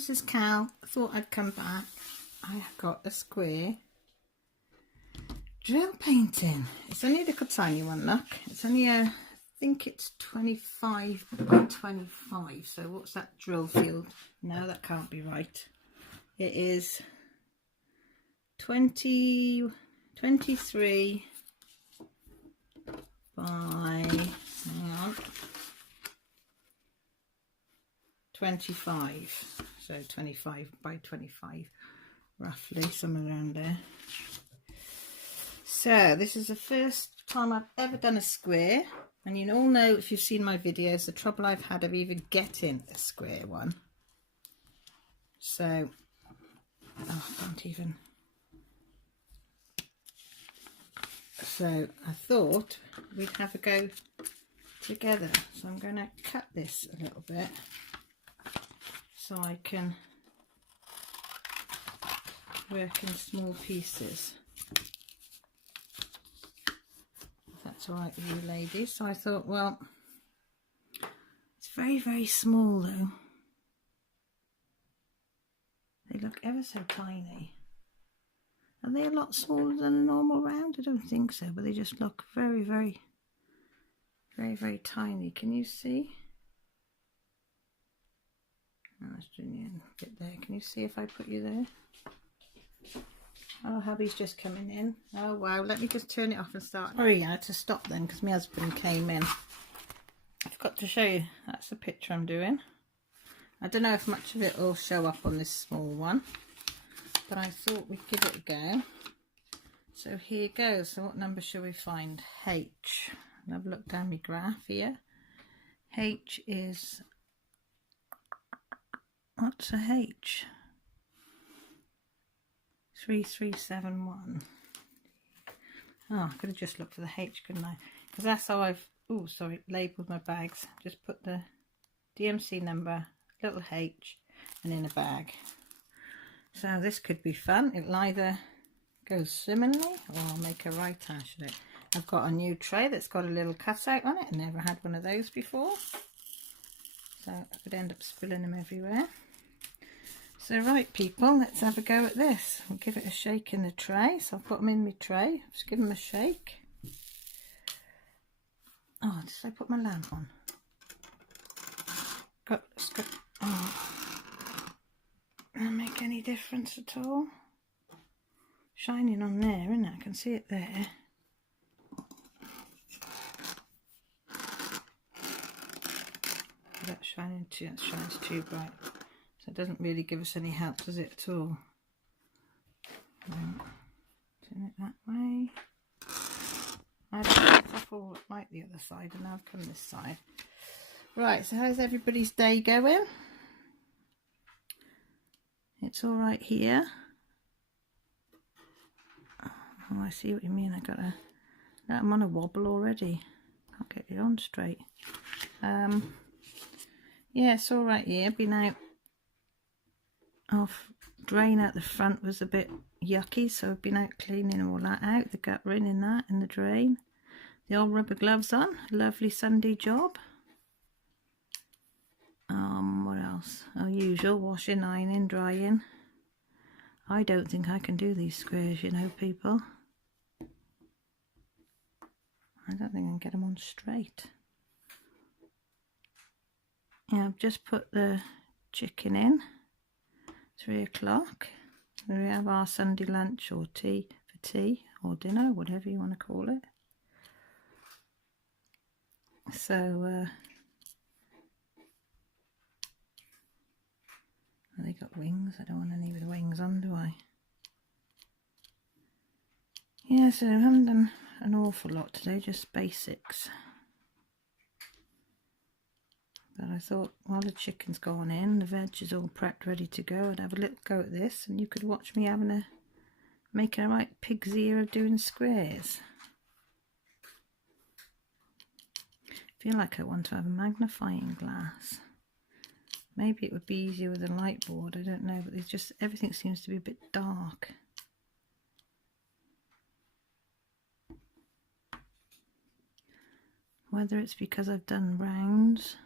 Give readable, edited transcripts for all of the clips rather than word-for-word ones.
Mrs. Cow. Thought I'd come back. I have got a square drill painting. It's only a little tiny one, look. It's only I think it's 25 by 25. So what's that drill field? No, that can't be right. It is 23 by, hang on, 25. So 25 by 25, roughly, somewhere around there. So this is the first time I've ever done a square, and you all know, if you've seen my videos, the trouble I've had of even getting a square one. So, oh, I don't even. So I thought we'd have a go together. So I'm going to cut this a little bit so I can work in small pieces. If that's all right with you ladies. So I thought, well, it's very, very small though. They look ever so tiny. Are they a lot smaller than a normal round? I don't think so, but they just look very, very, very, very tiny. Can you see? Oh, that's doing a bit there. Can you see if I put you there? Oh, hubby's just coming in. Oh wow, let me just turn it off and start. Oh yeah, I had to stop then because my husband came in. I've got to show you, that's the picture I'm doing. I don't know if much of it will show up on this small one, but I thought we'd give it a go. So here goes. So what number shall we find? H. And I've looked down my graph here. H is, what's a H? 3371. Oh, I could have just looked for the H, couldn't I? Because that's how I've, oh sorry, labelled my bags. Just put the DMC number, little H, and in a bag. So this could be fun. It'll either go swimmingly or I'll make a right hash of it. I've got a new tray that's got a little cutout on it. I never had one of those before. So I could end up spilling them everywhere. So right people, let's have a go at this. I'll give it a shake in the tray. So I'll put them in my tray. Just give them a shake. Oh, did I put my lamp on? Oh. Doesn't make any difference at all. Shining on there, isn't it? I can see it there. That's shining too, that shines too bright. So it doesn't really give us any help, does it, at all? Turn it that way. I thought it like the other side, and now I've come this side. Right, so how's everybody's day going? It's all right here. Oh, I see what you mean. I'm on a wobble already. Can't get it on straight. Yeah, it's all right here. Been out off, drain out the front was a bit yucky, so I've been out cleaning all that out, the guttering in that, in the drain. The old rubber gloves on, lovely Sunday job. What else? Our usual, washing, ironing, drying. I don't think I can do these squares, you know, people. I don't think I can get them on straight. Yeah, I've just put the chicken in. 3 o'clock. We have our Sunday lunch or tea or dinner, whatever you want to call it. So they got wings. I don't want any with wings on, do I? Yeah, so I haven't done an awful lot today, just basics. But I thought while the chicken's gone in, the veg is all prepped, ready to go, I'd have a little go at this, and you could watch me making a right pig's ear of doing squares. I feel like I want to have a magnifying glass. Maybe it would be easier with a light board, I don't know, but there's just, everything seems to be a bit dark. Whether it's because I've done rounds.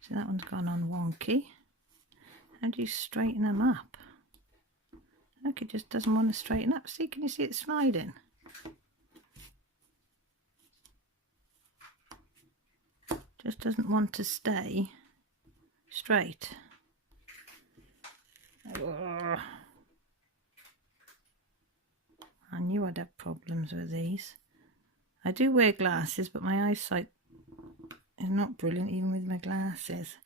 See, that one's gone on wonky. How do you straighten them up? Look, it just doesn't want to straighten up. See, can you see it sliding? Just doesn't want to stay straight. Ugh. I knew I'd have problems with these. I do wear glasses, but my eyesight is not brilliant even with my glasses.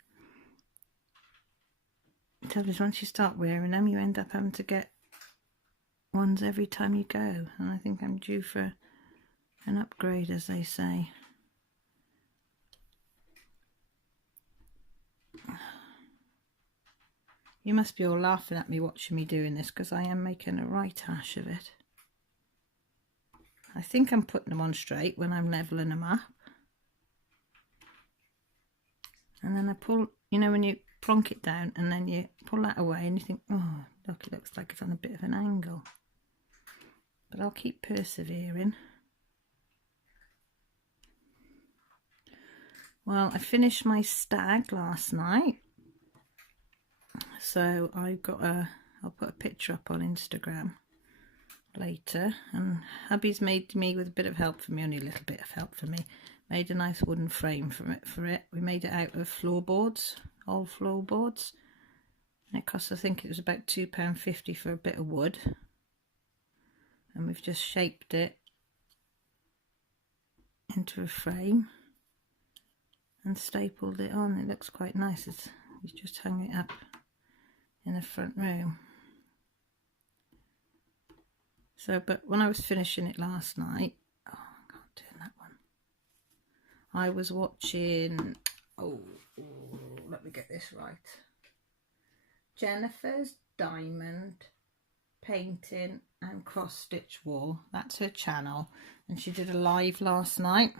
The trouble is, once you start wearing them, you end up having to get ones every time you go. And I think I'm due for an upgrade, as they say. You must be all laughing at me watching me doing this, because I am making a right hash of it. I think I'm putting them on straight when I'm levelling them up. And then I pull, you know, when you plonk it down and then you pull that away and you think, oh, look, it looks like it's on a bit of an angle. But I'll keep persevering. Well, I finished my stag last night. So I've got I'll put a picture up on Instagram later, and hubby's made me, with a bit of help from me, only a little bit of help from me, made a nice wooden frame for it. We made it out of floorboards, old floorboards, and it cost, I think it was about £2.50 for a bit of wood, and we've just shaped it into a frame and stapled it on. It looks quite nice. He's just hung it up in the front room. So, but when I was finishing it last night, oh, I can't turn that one. I was watching, let me get this right. Jennifer's Diamond Painting and Cross Stitch Wall. That's her channel, and she did a live last night,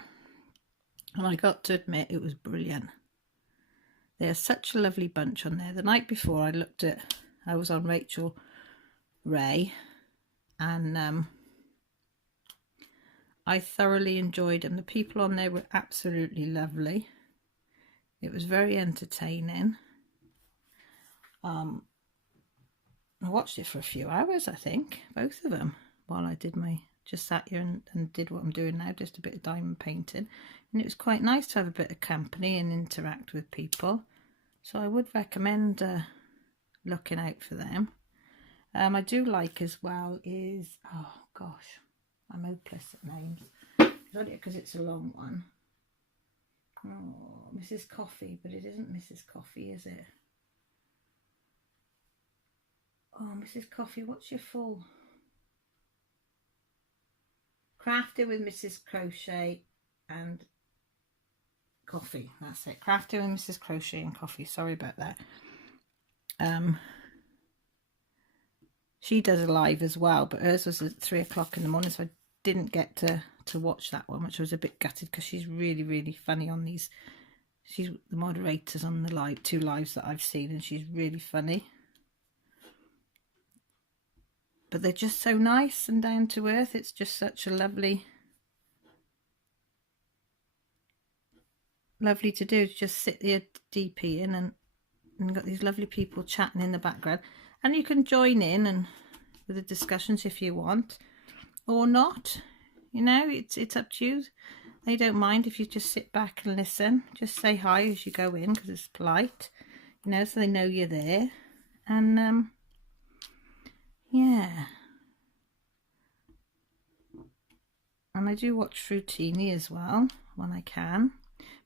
and I got to admit it was brilliant. They're such a lovely bunch on there. The night before I was on Rachel Ray, and I thoroughly enjoyed them. The people on there were absolutely lovely. It was very entertaining. I watched it for a few hours, I think, both of them, while I did just sat here and did what I'm doing now, just a bit of diamond painting. And it was quite nice to have a bit of company and interact with people. So I would recommend looking out for them. I do like as well is, oh gosh, I'm hopeless at names. It's only because it's a long one. Oh, Mrs. Coffee, but it isn't Mrs. Coffee, is it? Oh, Mrs. Coffee, what's your full? Crafted with Mrs. Crochet and Coffee. That's it. Crafted with Mrs. Crochet and Coffee. Sorry about that. She does a live as well, but hers was at 3 o'clock in the morning, so I didn't get to watch that one, which I was a bit gutted, because she's really, really funny on these. She's the moderator's on the two lives that I've seen, and she's really funny. But they're just so nice and down to earth. It's just such a lovely to do, to just sit there DPing and got these lovely people chatting in the background, and you can join in and with the discussions if you want or not. You know, it's up to you. They don't mind if you just sit back and listen. Just say hi as you go in, because it's polite, you know, so they know you're there. And yeah, and I do watch Fruitini as well when I can,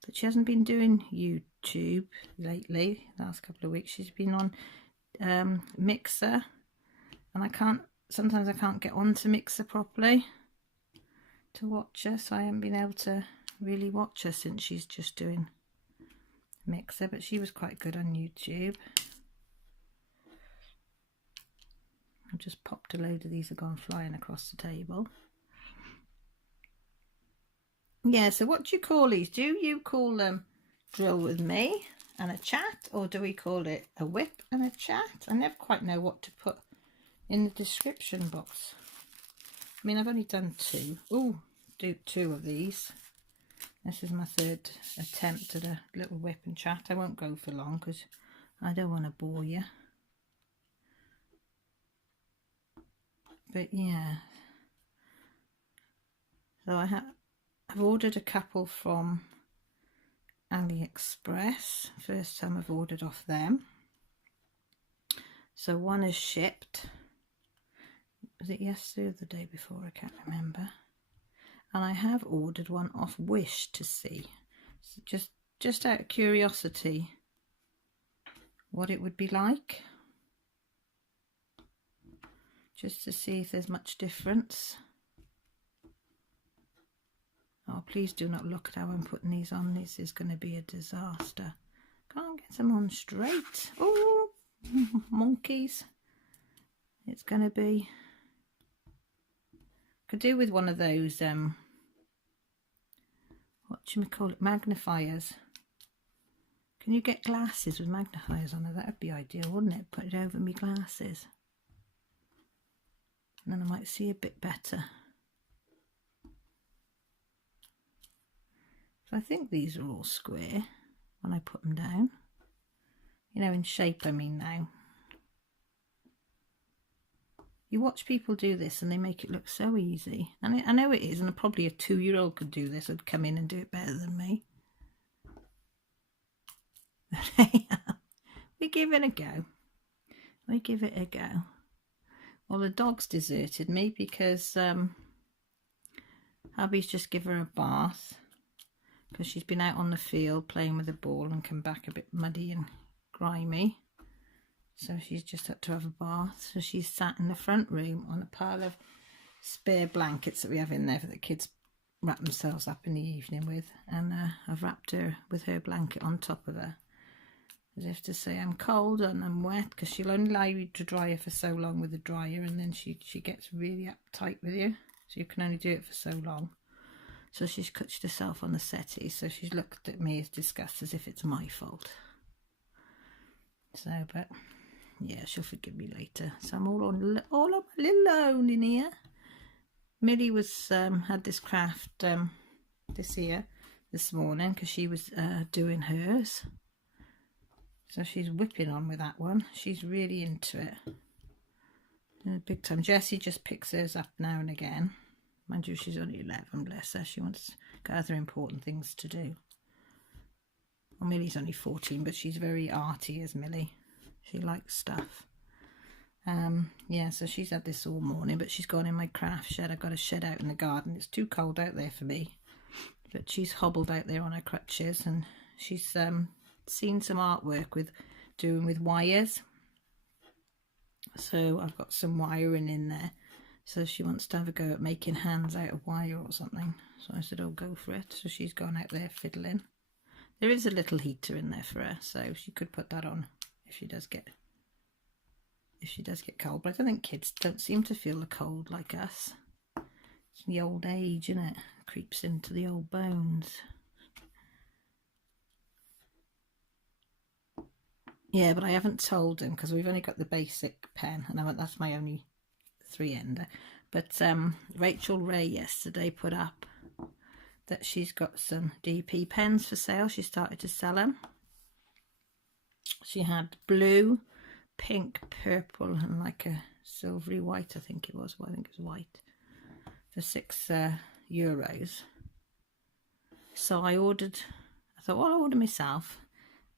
but she hasn't been doing YouTube lately. The last couple of weeks she's been on Mixer, and sometimes I can't get onto Mixer properly to watch her, so I haven't been able to really watch her since she's just doing Mixer, but she was quite good on YouTube. I've just popped a load of these, have gone flying across the table. Yeah, so what do you call these? Do you call them Drill With Me and a Chat, or do we call it a Whip and a Chat? I never quite know what to put in the description box. I mean, I've only done two. Do two of these. This is my third attempt at a little whip and chat. I won't go for long because I don't want to bore you. But yeah. So I've ordered a couple from AliExpress. First time I've ordered off them. So one is shipped. Was it yesterday or the day before? I can't remember. And I have ordered one off Wish to see. So just out of curiosity, what it would be like. Just to see if there's much difference. Oh, please do not look at how I'm putting these on. This is going to be a disaster. Can't get them on straight. Oh, monkeys. It's going to be... Could do with one of those, what magnifiers. Can you get glasses with magnifiers on it? That would be ideal, wouldn't it? Put it over me glasses. And then I might see a bit better. So I think these are all square when I put them down. You know, in shape, I mean now. You watch people do this and they make it look so easy. And I know it is, and probably a 2-year-old could do this, would come in and do it better than me. We give it a go. We give it a go. Well, the dog's deserted me because hubby's just give her a bath because she's been out on the field playing with the ball and come back a bit muddy and grimy. So she's just had to have a bath. So she's sat in the front room on a pile of spare blankets that we have in there for the kids wrap themselves up in the evening with. And I've wrapped her with her blanket on top of her, as if to say I'm cold and I'm wet, because she'll only allow you to dry her for so long with the dryer, and then she gets really uptight with you. So you can only do it for so long. So she's clutched herself on the settee. So she's looked at me as disgust, as if it's my fault. So, but... yeah, she'll forgive me later. So I'm all on a little own in here. Millie was had this craft this morning because she was doing hers. So she's whipping on with that one. She's really into it. Big time. Jessie just picks hers up now and again. Mind you, she's only 11, bless her. She wants got other important things to do. Well, Millie's only 14, but she's very arty as Millie. She likes stuff. Yeah, so she's had this all morning, but she's gone in my craft shed. I've got a shed out in the garden. It's too cold out there for me. But she's hobbled out there on her crutches, and she's seen some artwork with wires. So I've got some wiring in there. So she wants to have a go at making hands out of wire or something. So I said, oh, go for it. So she's gone out there fiddling. There is a little heater in there for her, so she could put that on if she does get cold. But I don't think kids don't seem to feel the cold like us. It's the old age, isn't it? It creeps into the old bones. Yeah, but I haven't told him because we've only got the basic pen, and that's my only 3-ender. But Rachel Ray yesterday put up that she's got some DP pens for sale. She started to sell them. She had blue, pink, purple, and like a silvery white, I think it was. Well, I think it was white, for €6. So I thought, well, I'll order myself.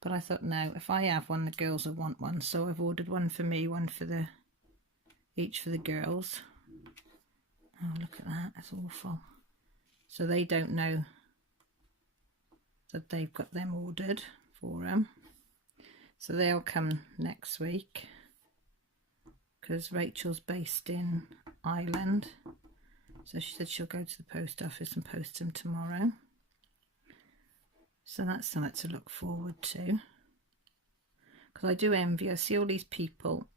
But I thought, no, if I have one, the girls will want one. So I've ordered one for me, one for each for the girls. Oh, look at that. That's awful. So they don't know that they've got them ordered for them. So they'll come next week because Rachel's based in Ireland. So she said she'll go to the post office and post them tomorrow. So that's something to look forward to. Because I do envy, I see all these people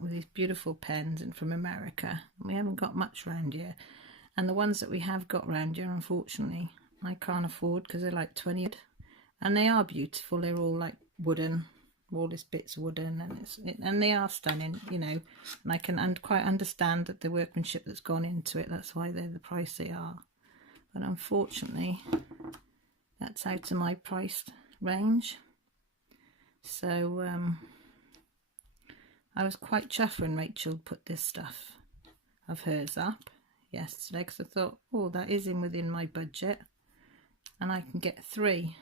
with these beautiful pens and from America. We haven't got much round here. And the ones that we have got round here, unfortunately, I can't afford because they're like 20. And they are beautiful. They're all like wooden. All this bit's wooden, and they are stunning, you know. And I can quite understand that the workmanship that's gone into it. That's why they're the price they are. But unfortunately, that's out of my price range. So I was quite chuffed when Rachel put this stuff of hers up yesterday, because I thought, oh, that is within my budget, and I can get 3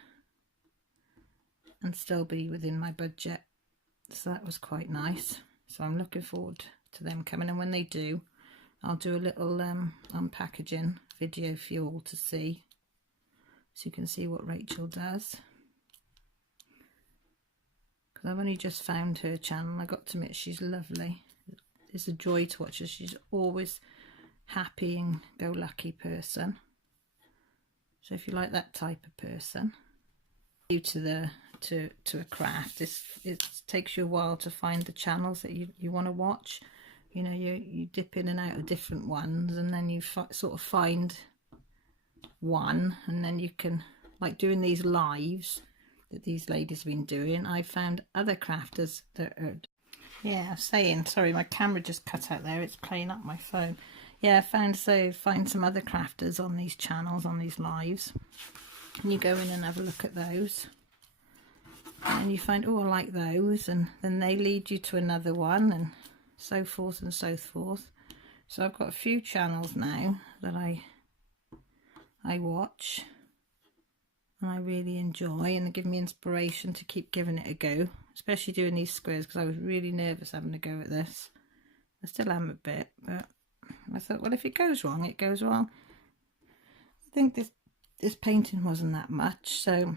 and still be within my budget. So that was quite nice. So I'm looking forward to them coming, and when they do, I'll do a little unpackaging video for you all to see, so you can see what Rachel does. Because I've only just found her channel. I got to admit, she's lovely. It's a joy to watch her. She's always happy and go-lucky person. So if you like that type of person, new to a craft, it takes you a while to find the channels that you want to watch. You know, you dip in and out of different ones, and then you sort of find one, and then you can, like doing these lives that these ladies have been doing, I found other crafters that are, yeah, saying, sorry, my camera just cut out there, it's playing up my phone. Yeah, find some other crafters on these channels, on these lives, and you go in and have a look at those, and you find, oh, I like those, and then they lead you to another one, and so forth and so forth. So I've got a few channels now that I watch and I really enjoy, and they give me inspiration to keep giving it a go, especially doing these squares, because I was really nervous having a go at this. I still am a bit, but I thought, well, if it goes wrong, it goes wrong. I think this painting wasn't that much, so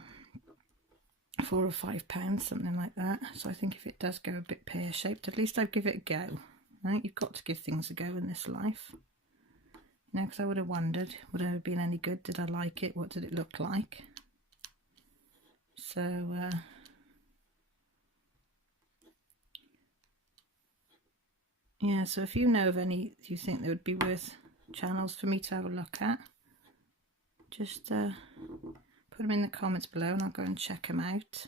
£4 or £5, something like that. So I think if it does go a bit pear-shaped, at least I'd give it a go. I think you've got to give things a go in this life. You know, because I would have wondered, would it have been any good? Did I like it? What did it look like? So, yeah, so if you know of any you think they would be worth channels for me to have a look at, just put them in the comments below and I'll go and check them out.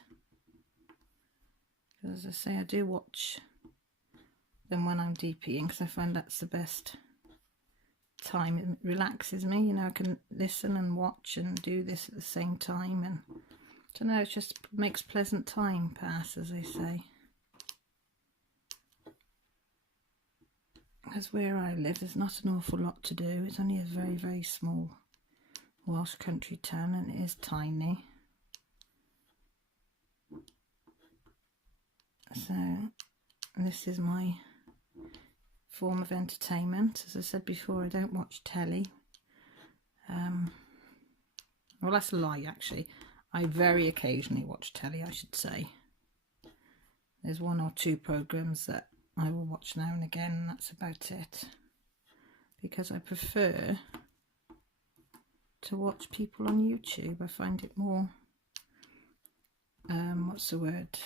As I say, I do watch them when I'm DPing, because I find that's the best time. It relaxes me, you know, I can listen and watch and do this at the same time, and I don't know, it just makes pleasant time pass, as they say. Because where I live, there's not an awful lot to do. It's only a very, very small Welsh country town, and it is tiny. So this is my form of entertainment. As I said before, I don't watch telly. Well, that's a lie, actually. I very occasionally watch telly, I should say. There's 1 or 2 programs that I will watch now and again, and that's about it. Because I prefer to watch people on YouTube. I find it more, what's the word?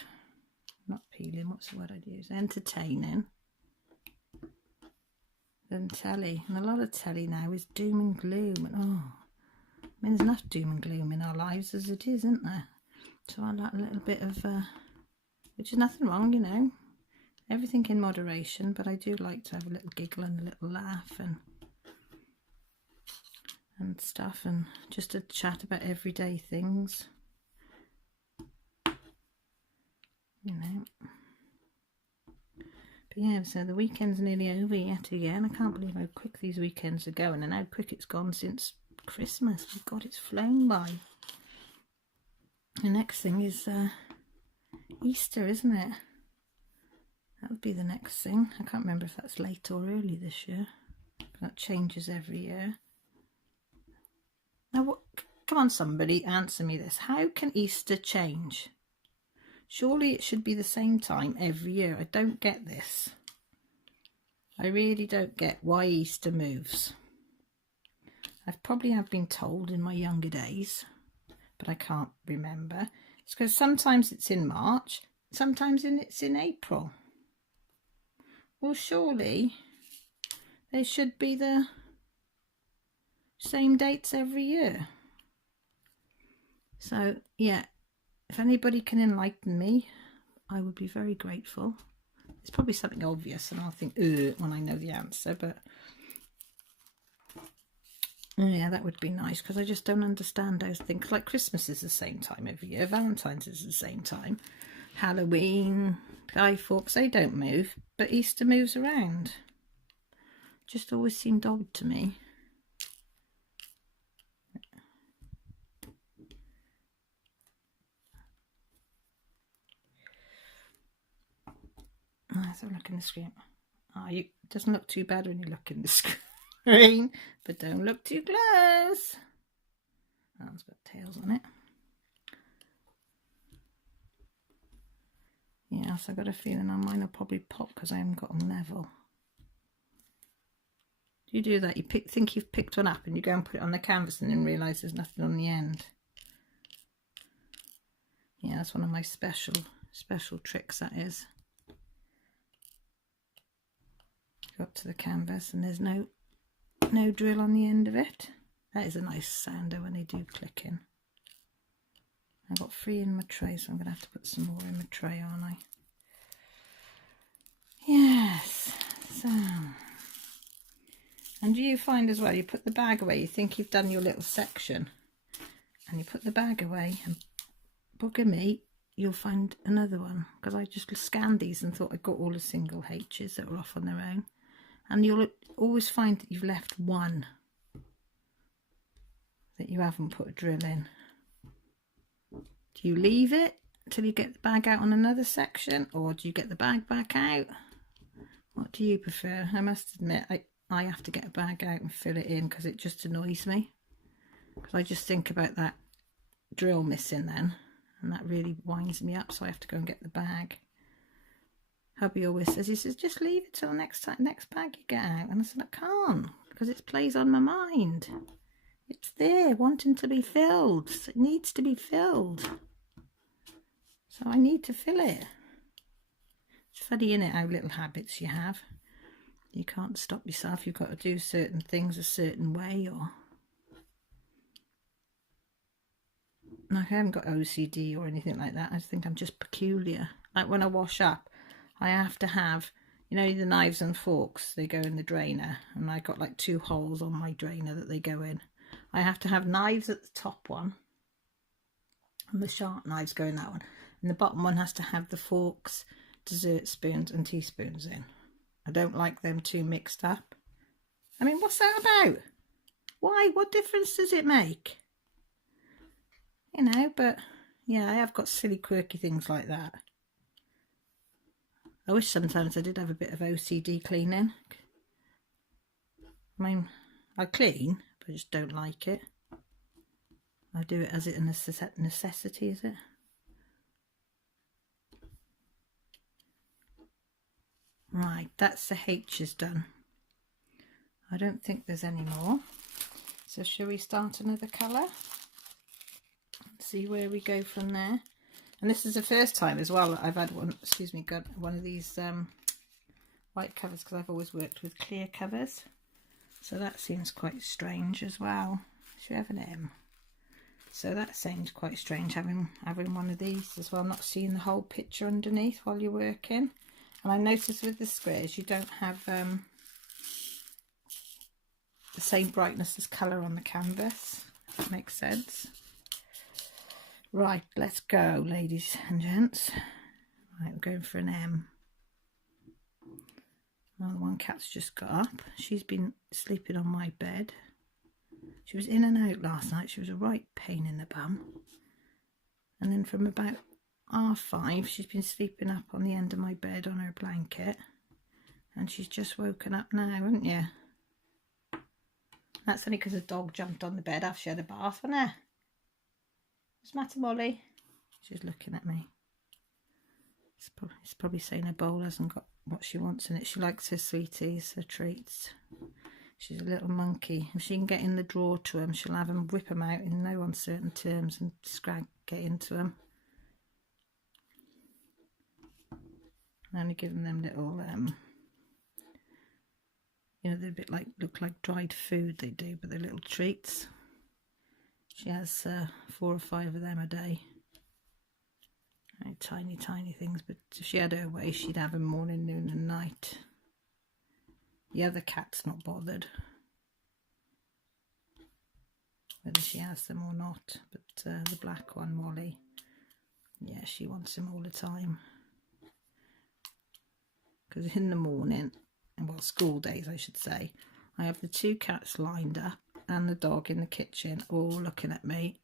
Not appealing, what's the word I'd use? Entertaining than telly. And a lot of telly now is doom and gloom. And oh, I mean, there's enough doom and gloom in our lives as it is, isn't there? So I like a little bit of, which is nothing wrong, you know. Everything in moderation, but I do like to have a little giggle and a little laugh and stuff, and just to chat about everyday things, you know. But yeah, so the weekend's nearly over yet again. I can't believe how quick these weekends are going, and how quick it's gone since Christmas. God, it's flown by. The next thing is Easter, isn't it? That would be the next thing. I can't remember if that's late or early this year. That changes every year. Now, what? Come on, somebody, answer me this. How can Easter change? Surely it should be the same time every year. I don't get this. I really don't get why Easter moves. I probably have been told in my younger days, but I can't remember. It's because sometimes it's in March, sometimes it's in April. Well, surely they should be the same dates every year. So, yeah, if anybody can enlighten me, I would be very grateful. It's probably something obvious, and I'll think, when I know the answer, but yeah, that would be nice, because I just don't understand those things. Like Christmas is the same time every year, Valentine's is the same time. Halloween, Guy Fawkes, they don't move, but Easter moves around. Just always seemed odd to me. Let's have a look in the screen. It doesn't look too bad when you look in the screen, but don't look too close. That one's got tails on it. Yes, I got a feeling on mine will probably pop because I haven't got them level. You do that, you think you've picked one up and you go and put it on the canvas and then realise there's nothing on the end. Yeah, that's one of my special tricks, that is. Go up to the canvas and there's no drill on the end of it. That is a nice sounder when they do click in. I've got 3 in my tray, so I'm going to have to put some more in my tray, aren't I? Yes, so... And do you find as well, you put the bag away, you think you've done your little section, and you put the bag away, and bugger me, you'll find another one, because I just scanned these and thought I got all the single H's that were off on their own, and you'll always find that you've left one that you haven't put a drill in. Do you leave it till you get the bag out on another section, or do you get the bag back out? What do you prefer? I must admit, I have to get a bag out and fill it in because it just annoys me. Because I just think about that drill missing then, and that really winds me up, so I have to go and get the bag. Hubby always says, he says, just leave it till next bag you get out. And I said, I can't, because it plays on my mind. It's there, wanting to be filled. It needs to be filled. So I need to fill it. It's funny, innit, how little habits you have. You can't stop yourself. You've got to do certain things a certain way, or... Like, I haven't got OCD or anything like that. I think I'm just peculiar. Like when I wash up, I have to have, you know, the knives and forks, they go in the drainer. And I got like 2 holes on my drainer that they go in. I have to have knives at the top one, and the sharp knives go in that one. And the bottom one has to have the forks, dessert spoons and teaspoons in. I don't like them two mixed up. I mean, what's that about? Why? What difference does it make? You know, but yeah, I have got silly quirky things like that. I wish sometimes I did have a bit of OCD cleaning. I mean, I clean, but I just don't like it. I do it as a necessity, is it? Right, that's the H's done. I don't think there's any more. So shall we start another colour? See where we go from there. And this is the first time as well I've had one, got one of these white covers, because I've always worked with clear covers. So that seems quite strange as well. Should we have an M? So that seems quite strange, having one of these as well, not seeing the whole picture underneath while you're working. And I noticed with the squares you don't have the same brightness as colour on the canvas, if that makes sense. Right, let's go, ladies and gents. Right, we're going for an M. Well, the one cat's just got up. She's been sleeping on my bed. She was in and out last night. She was a right pain in the bum. And then from about 5:30, she's been sleeping up on the end of my bed on her blanket. And she's just woken up now, haven't you? That's only because the dog jumped on the bed after she had a bath, wasn't it? What's the matter, Molly? She's looking at me. It's probably saying her bowl hasn't got what she wants in it. She likes her sweeties, her treats. She's a little monkey. If she can get in the drawer to them, she'll have them, whip them out in no uncertain terms and get into them. I'm only giving them little, you know, they're a bit like, look like dried food, they do, but they're little treats. She has 4 or 5 of them a day. Tiny, tiny things, but if she had her way, she'd have them morning, noon and night. The other cat's not bothered whether she has them or not, but the black one, Molly, Yeah, she wants him all the time. Because in the morning, well, school days I should say, I have the 2 cats lined up and the dog in the kitchen all looking at me.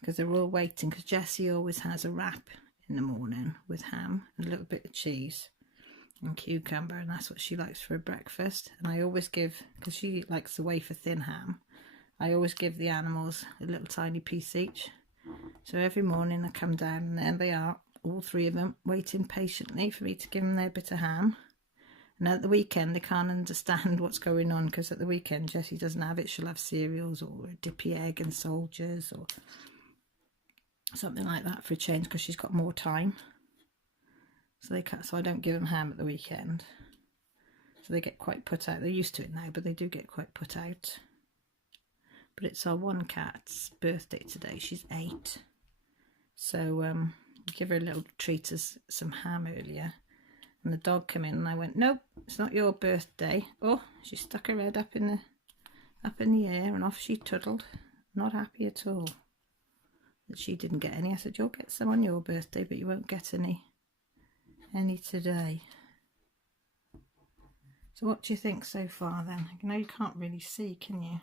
Because they're all waiting, because Jessie always has a wrap in the morning with ham and a little bit of cheese and cucumber, and that's what she likes for breakfast. And I always give, because she likes the wafer thin ham, I always give the animals a little tiny piece each. So every morning I come down and there they are, all 3 of them, waiting patiently for me to give them their bit of ham. And at the weekend they can't understand what's going on, because at the weekend Jessie doesn't have it. She'll have cereals or a dippy egg and soldiers or something like that for a change, because she's got more time. So they can't, so I don't give them ham at the weekend. So they get quite put out. They're used to it now, but they do get quite put out. But it's our one cat's birthday today. She's 8. So give her a little treat as some ham earlier. And the dog came in and I went, nope, it's not your birthday. Oh, she stuck her head up in the air and off she toddled. Not happy at all that she didn't get any. I said, you'll get some on your birthday, but you won't get any today. So what do you think so far then? I know you can't really see, can you?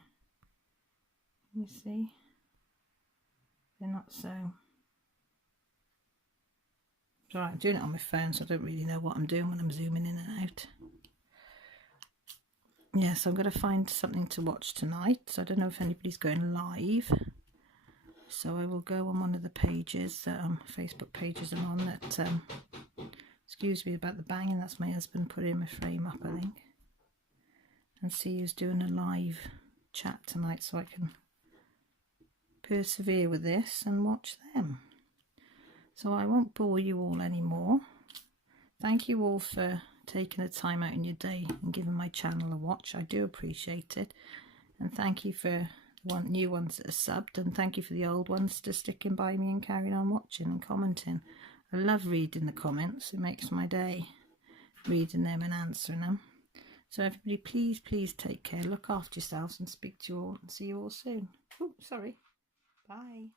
Can you see? They're not so... It's alright, I'm doing it on my phone, so I don't really know what I'm doing when I'm zooming in and out. Yeah, so I'm going to find something to watch tonight. So I don't know if anybody's going live. So I will go on one of the pages, Facebook pages I'm on that... excuse me about the banging, that's my husband putting my frame up, I think. And see who's doing a live chat tonight, so I can persevere with this and watch them. So I won't bore you all anymore. Thank you all for taking the time out in your day and giving my channel a watch. I do appreciate it. And thank you for the new ones that are subbed, and thank you for the old ones just sticking by me and carrying on watching and commenting. I love reading the comments. It makes my day, reading them and answering them. So everybody, please take care, look after yourselves, and speak to you all, and see you all soon. Oh, sorry. Bye.